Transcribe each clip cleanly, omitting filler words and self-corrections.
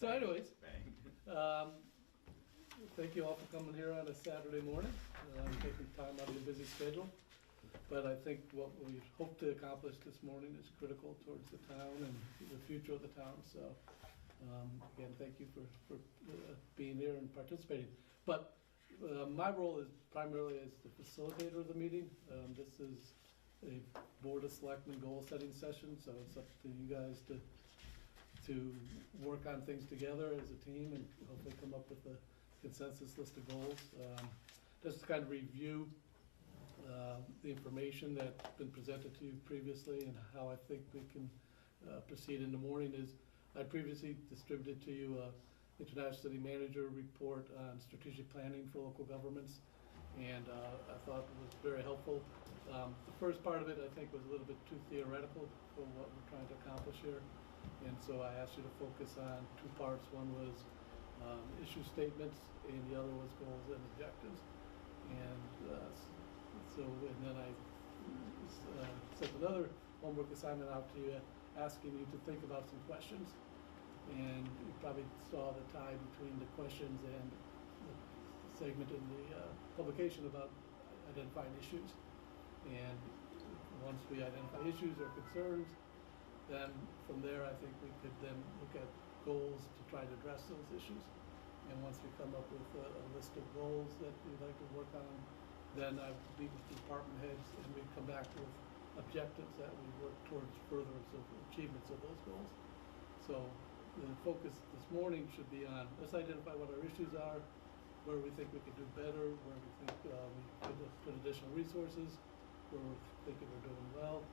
So anyways, Bang. thank you all for coming here on a Saturday morning, taking time out of your busy schedule. But I think what we hope to accomplish this morning is critical towards the town and the future of the town. So again, thank you for being here and participating. But my role is primarily as the facilitator of the meeting. This is a Board of Selectmen goal-setting session, so it's up to you guys to work on things together as a team and hopefully come up with a consensus list of goals. Just to kind of review the information that's been presented to you previously and how I think we can proceed in the morning is I previously distributed to you a International City Manager report on strategic planning for local governments, and I thought it was very helpful. The first part of it I think was a little bit too theoretical for what we're trying to accomplish here, and so I asked you to focus on two parts. One was issue statements, and the other was goals and objectives. And and then I sent another homework assignment out to you, asking you to think about some questions. And you probably saw the tie between the questions and the segment in the publication about identifying issues. And once we identify issues or concerns, then from there I think we could then look at goals to try to address those issues. And once we come up with a list of goals that we'd like to work on, then I would meet with the department heads and we'd come back with objectives that we work towards furtherance of achievements of those goals. So the focus this morning should be on, let's identify what our issues are, where we think we could do better, where we think we could put additional resources, where we're thinking we're doing well.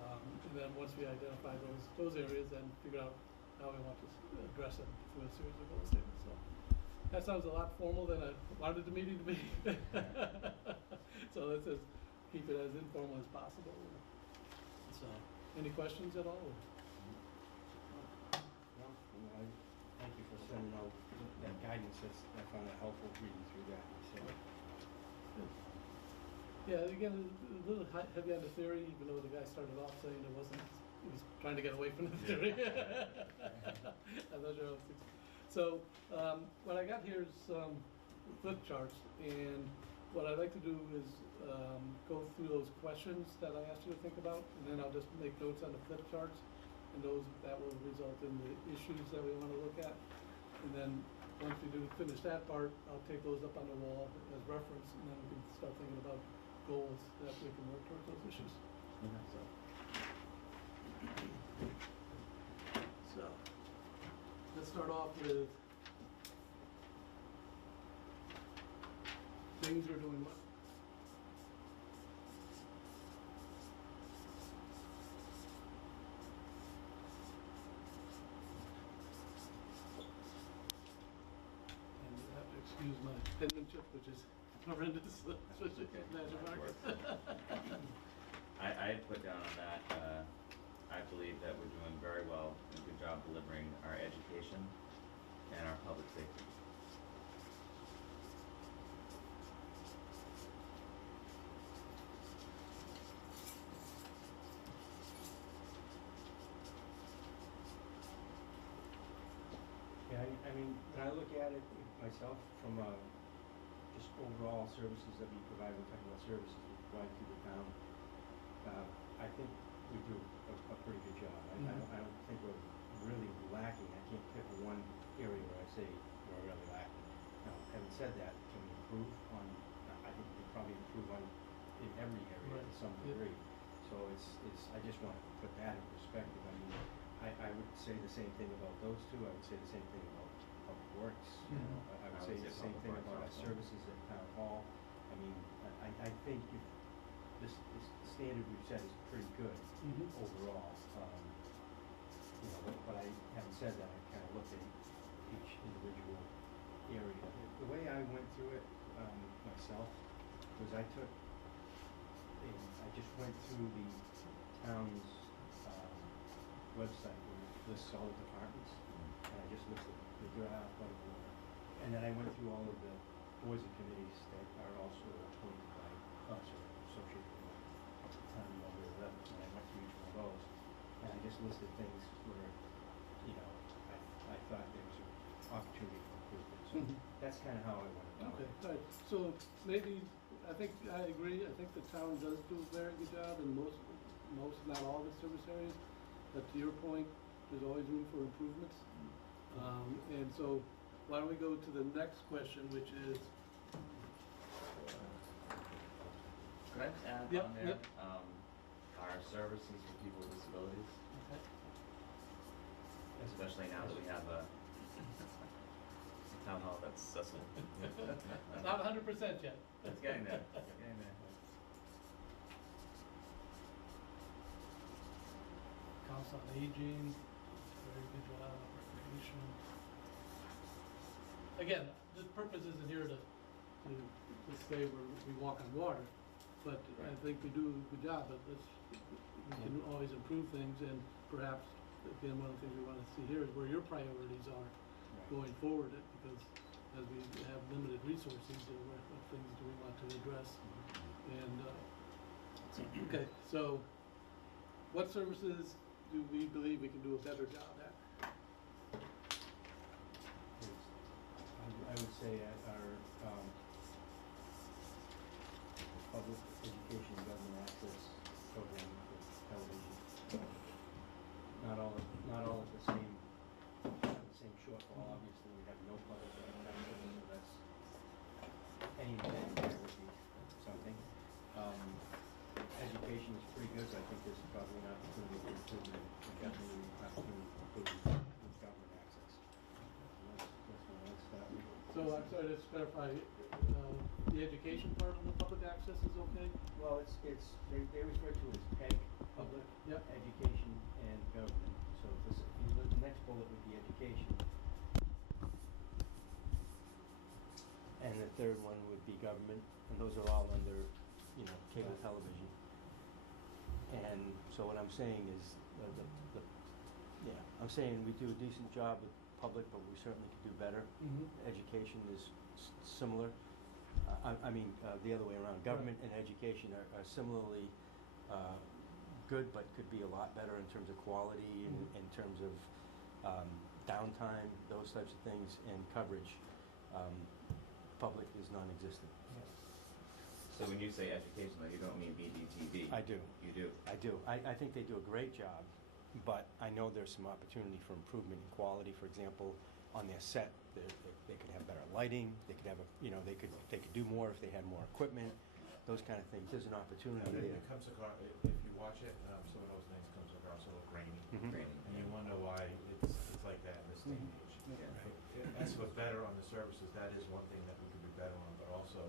And then once we identify those areas, then figure out how we want to address them through a series of goal statements. So that sounds a lot formal than I wanted the meeting to be. So let's just keep it as informal as possible. So, any questions at all? No, I thank you for sending out that guidance. I found it helpful reading through that. So. Yeah, again, a little heavy on the theory, even though the guy started off saying it wasn't, he was trying to get away from the theory. I'm not sure. So what I got here is some flip charts, and what I'd like to do is go through those questions that I asked you to think about, and then I'll just make notes on the flip charts, and that will result in the issues that we want to look at. And then once we do finish that part, I'll take those up on the wall as reference, and then we can start thinking about goals that we can work towards those issues. So let's start off with things we're doing well. And you have to excuse my penmanship, which is horrendous, especially magic markers. I put down on that, I believe that we're doing very well and a good job delivering our education and our public safety. Yeah, I mean, when I look at it myself from just overall services that we provide, we're talking about services we provide to the town, I think we do a pretty good job. I don't think we're really lacking. I can't pick one area where I say we're really lacking. Now, having said that, can we improve on, I think we can probably improve on in every area to some degree. So I just want to put that in perspective. I mean, I would say the same thing about those two. I would say the same thing about public works. You know, I would say the same thing about our services at town hall. I mean, I think if this standard we've set is pretty good overall. You know, but I haven't said that. I kind of looked at each individual area. The way I went through it myself was I just went through the town's website where it lists all the departments, and I just listed the draft, and then I went through all of the boards and committees that are also appointed by us or associated with the town, and I went through each one of those, and I just listed things where that's kinda how I want to. Okay, all right, so maybe, I agree, I think the town does do a very good job in most, not all the service areas, but to your point, there's always room for improvements. And so, why don't we go to the next question, which is, Could I just add Yep, on there, yep. our services for people with disabilities, especially now that we have a town hall that's accessible. not 100% yet. It's getting there, it's getting there. Council on Aging, very good job, recreation. Again, the purpose isn't here to say we walk on water, but I think we do a good job, but we can always improve things, and perhaps, again, one of the things we wanna see here is where your priorities are going forward, because as we have limited resources, what things do we want to address? And, okay, so, what services do we believe we can do a better job at? I would say at our, public education and government access program for television. Not all at the same shortfall, obviously, we have no public access, so that's, any bit there would be something. Education is pretty good, but I think there's probably an opportunity for improvement, and definitely an opportunity for improvement with government access. And that's what I'd start with. So, I'm sorry, let's clarify, the education part of the public access is okay? Well, they refer to it as PEG, public, Yep. education, and government. So if you look, the next bullet would be education. And the third one would be government, and those are all under, cable television. And so what I'm saying is, I'm saying we do a decent job with public, but we certainly could do better. Mm-hmm. Education is similar. The other way around. Government and education are similarly good, but could be a lot better in terms of quality and in terms of downtime, those types of things, and coverage. Public is non-existent. So when you say education, though, you don't mean BDTV? I do. You do? I do. I think they do a great job, but I know there's some opportunity for improvement in quality. For example, on their set, they could have better lighting. They could have they could do more if they had more equipment. Those kind of things. There's an opportunity there. It comes across, if you watch it, some of those things comes across a little grainy. Mhm. Training. And you wonder why it's like that in this day and age. Yeah. As for better on the services, that is one thing that we could be better on, but also,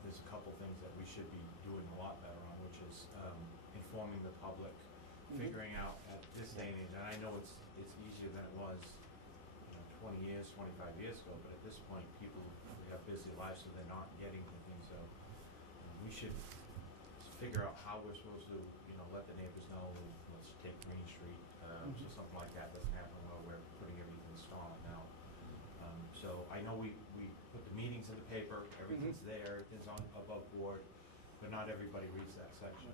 there's a couple things that we should be doing a lot better on, which is, informing the public, figuring out at this day and age, and I know it's easier than it was, 20 years, 25 years ago, but at this point, people have busy lives, so they're not getting to things, so we should figure out how we're supposed to, let the neighbors know, let's take Green Street, so something like that doesn't happen while we're putting everything installed now. So I know we put the meetings in the paper, everything's there, everything's on above board, but not everybody reads that section.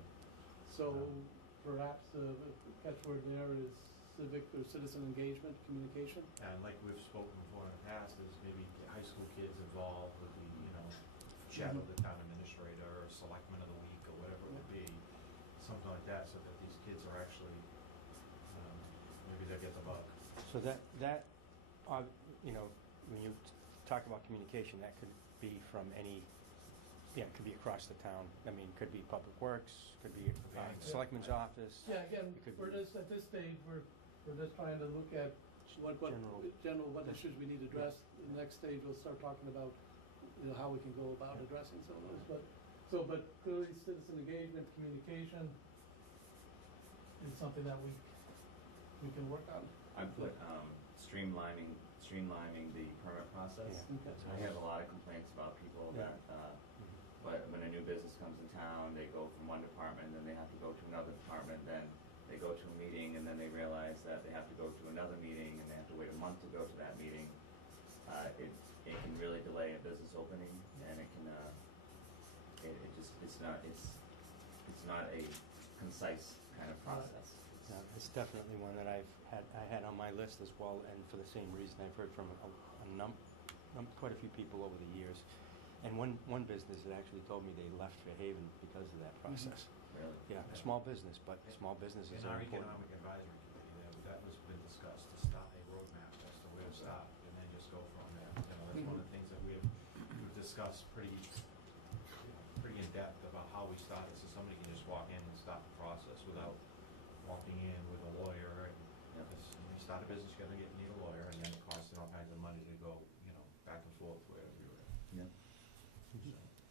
So, perhaps the catchword there is civic or citizen engagement, communication? And like we've spoken before in the past, is maybe get high school kids involved with the, shadow the town administrator or selectman of the week or whatever it would be, something like that, so that these kids are actually, maybe they'll get the bug. So when you talk about communication, that could be from it could be across the town. I mean, could be Public Works, could be Selectman's office. Yeah, again, It could we're be- just, at this stage, we're just trying to look at what General- issues we need to address. The next stage, we'll start talking about, how we can go about addressing some of those, but clearly citizen engagement, communication is something that we can work on. I put, streamlining the permit process. Yeah. Okay. I have a lot of complaints about people Yeah. that, but when a new business comes to town, they go from one department, then they have to go to another department, then they go to a meeting, and then they realize that they have to go to another meeting, and they have to wait a month to go to that meeting. It can really delay a business opening, and it can, it's not a concise kind of process. Yeah, it's definitely one that I had on my list as well, and for the same reason I've heard from a quite a few people over the years. And one business that actually told me they left Fairhaven because of that process. Really? Yeah, a small business, but small businesses In are our important. economic advisory committee, that was been discussed, to start a roadmap as to where to start, and then just go from there. You know, that's one of the things that we've discussed pretty in depth about how we started, so somebody can just walk in and start the process without walking in with a lawyer. And Yeah. because when you start a business, you're gonna need a lawyer, and then it costs all kinds of money to go, back and forth wherever you're at. Yeah.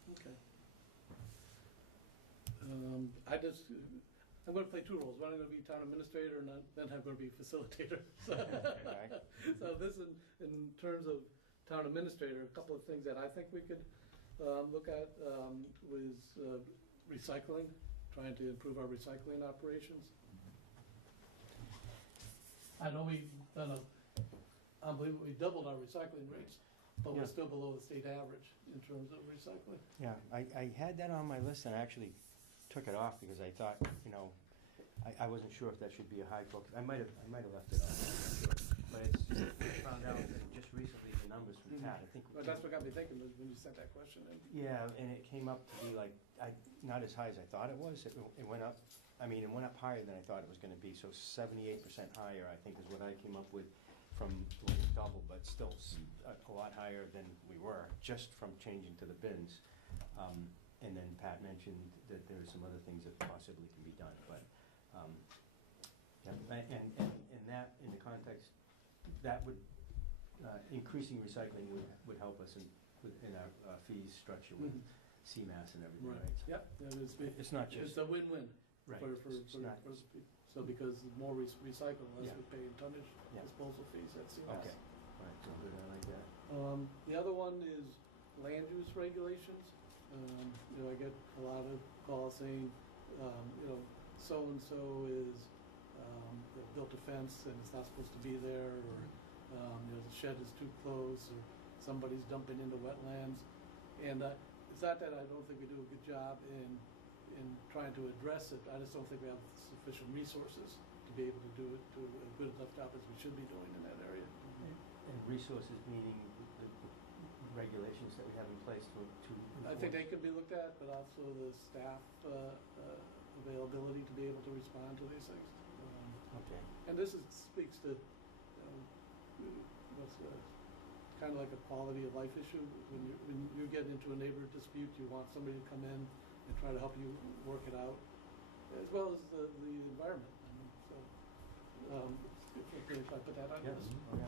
So, Okay. I'm gonna play two roles. One, I'm gonna be town administrator, and then I'm gonna be facilitator. Right. So this, in terms of town administrator, a couple of things that I think we could look at was recycling, trying to improve our recycling operations. I know we've done unbelievable, we doubled our recycling rates, but Yeah. we're still below the state average in terms of recycling. Yeah, I had that on my list and I actually took it off because I thought, I wasn't sure if that should be a high focus. I might have left it off. But we found out that just recently the numbers from Pat, I think. But that's what got me thinking was when you sent that question in. Yeah, and it came up to be like, not as high as I thought it was. It went up, it went up higher than I thought it was gonna be. So 78% higher, I think, is what I came up with from double, but still a lot higher than we were, just from changing to the bins. And then Pat mentioned that there are some other things that possibly can be done, but, yeah, and that, in the context, that would, increasing recycling would help us in our fees structure with CMAS and everything, right? Yep, It's not just, it's a win-win right, for it's not, so because the more recycle, less Yeah. we pay in tonnage Yeah. disposal fees at CMS. okay, right, so good, I like that. The other one is land use regulations. I get a lot of calls saying, so-and-so is, they've built a fence and it's not supposed to be there, or, the shed is too close, or somebody's dumping into wetlands. And it's not that I don't think we do a good job in trying to address it, I just don't think we have sufficient resources to be able to do a good enough job as we should be doing in that area. And resources meaning the regulations that we have in place to I think enforce. they could be looked at, but also the staff availability to be able to respond to these things. Okay, And this speaks to, what's kind of like a quality of life issue. When you get into a neighbor dispute, you want somebody to come in and try to help you work it out, as well as the environment. If I put that on yeah, this. oh, yeah.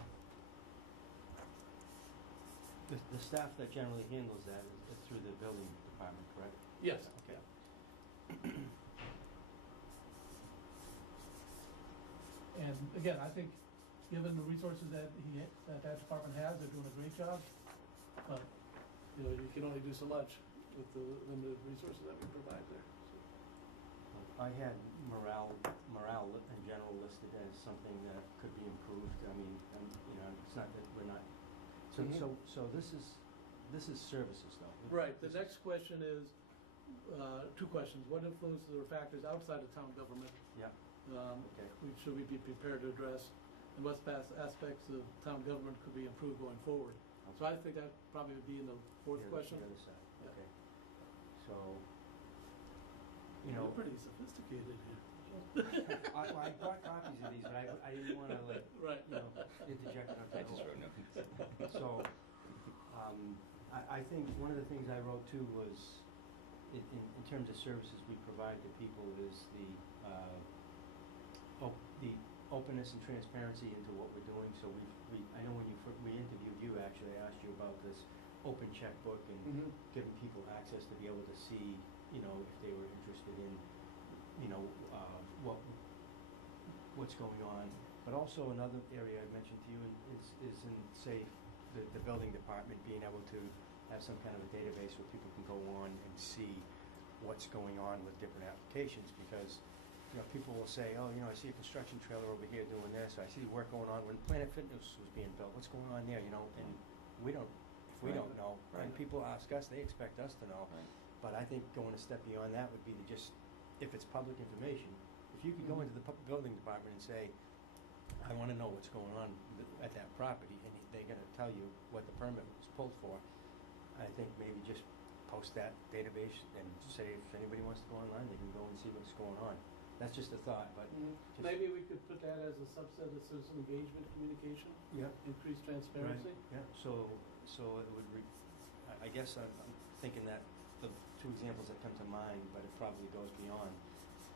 The staff that generally handles that is through the building department, correct? Yes. Okay. And again, I think, given the resources that that department has, they're doing a great job. But, you can only do so much with the limited resources that we provide there. I had morale in general listed as something that could be improved. It's not that we're not, so this is services though. Right, the next question is, two questions. What influences or factors outside of town government Yeah, okay. should we be prepared to address? And what aspects of town government could be improved going forward? So I think that probably would be in the fourth Here, question. The other side, Yeah. okay. So, You're pretty sophisticated here. I brought copies of these, but I didn't wanna Right. interject on I just wrote notes. So, I think one of the things I wrote too was, in terms of services we provide to people, is the openness and transparency into what we're doing. So I know when we interviewed you, actually, I asked you about this open checkbook and giving people access to be able to see, if they were interested in, what's going on. But also another area I mentioned to you is in, say, the building department being able to have some kind of a database where people can go on and see what's going on with different applications, because people will say, oh, I see a construction trailer over here doing this, I see work going on when Planet Fitness was being built, what's going on there, and we don't know, and people ask us, they expect us to know. Right. But I think going a step beyond that would be to just, if it's public information, if you could go into the building department and say, I wanna know what's going on at that property, and they're gonna tell you what the permit was pulled for. I think maybe just post that database and say if anybody wants to go online, they can go and see what's going on. That's just a thought, but just. Maybe we could put that as a subset of citizen engagement communication, Yeah. increased transparency. Right, yeah, so it would, I guess I'm thinking that the two examples that come to mind, but it probably goes beyond,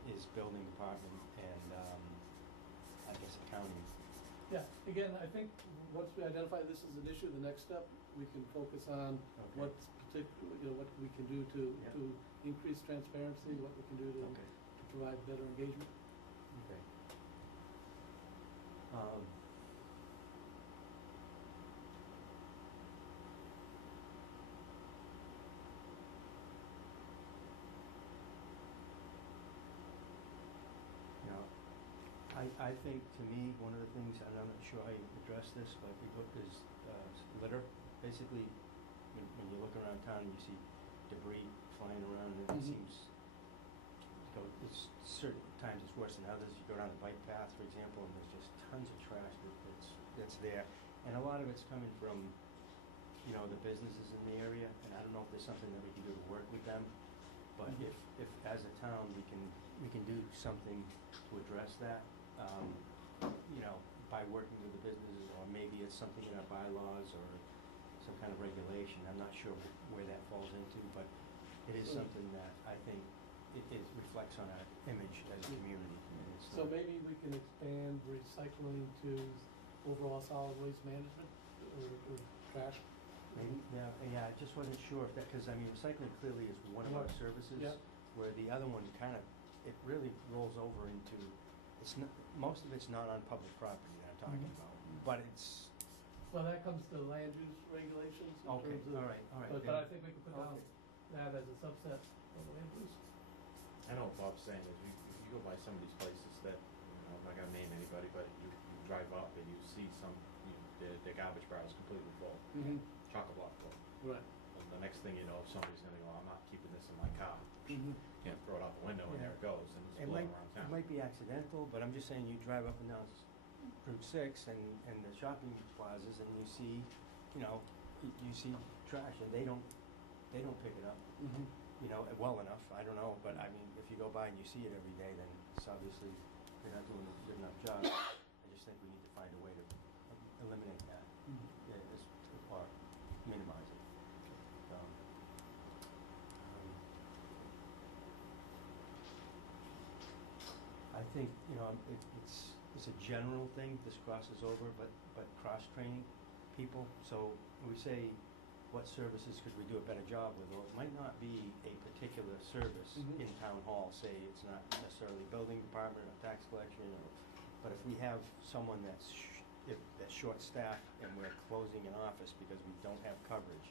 is building department and, I guess accounting. Yeah, again, I think once we identify this as an issue, the next step, we can focus on Okay. what's particular, what we can do to increase transparency, what we can do to Okay, provide better engagement. okay. You know, I think, to me, one of the things, and I'm not sure how you address this, but we look is litter. Basically, when you look around town, you see debris flying around, and it seems, it's certain times it's worse than others. You go down the bike path, for example, and there's just tons of trash that's there. And a lot of it's coming from, the businesses in the area, and I don't know if there's something that we can do to work with them. But if as a town, we can do something to address that, by working with the businesses, or maybe it's something in our bylaws or some kind of regulation. I'm not sure where that falls into, but it is something that I think it reflects on our image as a community. And it's So not- maybe we can expand recycling to overall solid waste management or trash. Maybe, yeah, I just wasn't sure if that, because recycling clearly is one of our Yeah. services. Yeah. Where the other one it really rolls over into, most of it's not on public property that I'm talking Mhm. about, but it's, Well, that comes to land use regulations in okay, terms of. all right. But I think we could put down Okay. that as a subset of land use. I know what Bob's saying is, if you go by some of these places that, I'm not gonna name anybody, but you drive up and you see their garbage bar is completely full, chock-a-block full. Right. And the next thing you know, somebody's gonna go, I'm not keeping this in my car. Can't throw it out the window, and there it goes, and It it's might, blowing around it town. might be accidental, but I'm just saying, you drive up and down Route 6 and the shopping plazas, and you see, you see trash, and they don't pick it up, well enough. I don't know, but if you go by and you see it every day, then it's obviously they're not doing a good enough job. I just think we need to find a way to eliminate that, or minimize it. I think, it's a general thing, this crosses over, but cross-training people. So we say, what services could we do a better job with? Well, it might not be a particular service in town hall. Say it's not necessarily building department or tax collection, but if we have someone that's short-staffed and we're closing an office because we don't have coverage.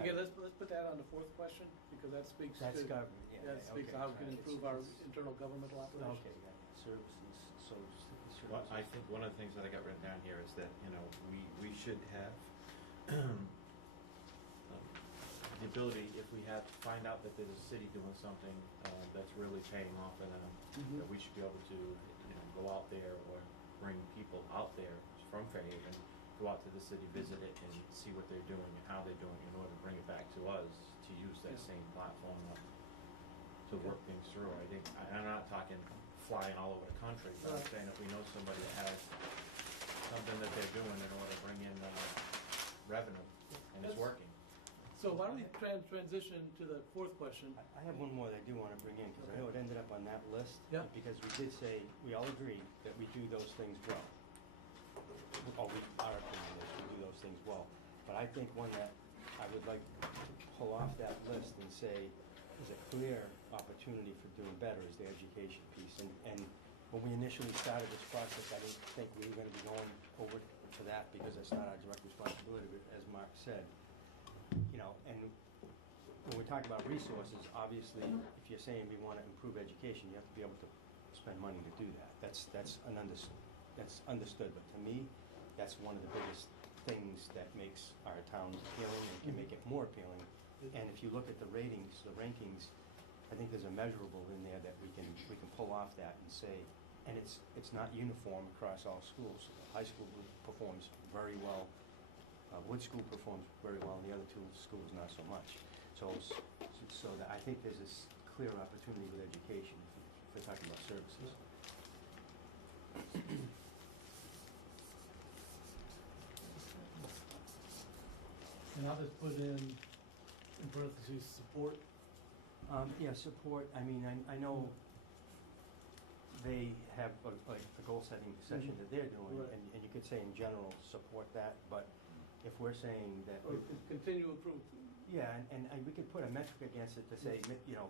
Again, let's put that on the fourth question, because that speaks to. That's government, yeah. That speaks to how we can improve our internal governmental operations. Okay, yeah, services, so services. Well, I think one of the things that I got written down here is that, we should have the ability, if we find out that there's a city doing something that's really paying off for them, that we should be able to, go out there or bring people out there from Fairhaven, go out to the city, visit it, and see what they're doing and how they're doing in order to bring it back to us to use that same platform to work things through. I think, I'm not talking flying all over the country, but I'm saying if we know somebody that has something that they're doing in order to bring in revenue and it's working. So why don't we transition to the fourth question? I have one more that I do want to bring in, because I know it ended up on that list. Yeah. Because we did say, we all agree that we do those things well. Our opinion is we do those things well. But I think one that I would like to pull off that list and say is a clear opportunity for doing better is the education piece. And when we initially started this process, I didn't think we were going to be going over to that, because it's not our direct responsibility, but as Mark said, and when we're talking about resources, obviously, if you're saying we want to improve education, you have to be able to spend money to do that. That's understood, but to me, that's one of the biggest things that makes our town appealing and can make it more appealing. And if you look at the rankings, I think there's a measurable in there that we can pull off that and say, and it's not uniform across all schools. High school performs very well, Wood School performs very well, and the other two schools not so much. So that I think there's this clear opportunity with education, if we're talking about services. And I'll just put in parentheses, support. Yeah, support, I mean, I know they have a goal-setting session that they're doing, Right. and you could say in general, support that, but if we're saying that, Or continue to improve. yeah, and we could put a metric against it to say, you know,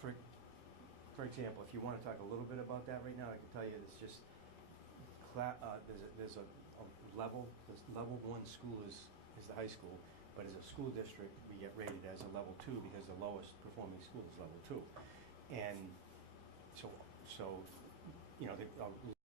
for example, if you wanna talk a little bit about that right now, I can tell you it's just, there's a level, level 1 school is the high school, but as a school district, we get rated as a level 2 because the lowest performing school is level 2. And so, you know,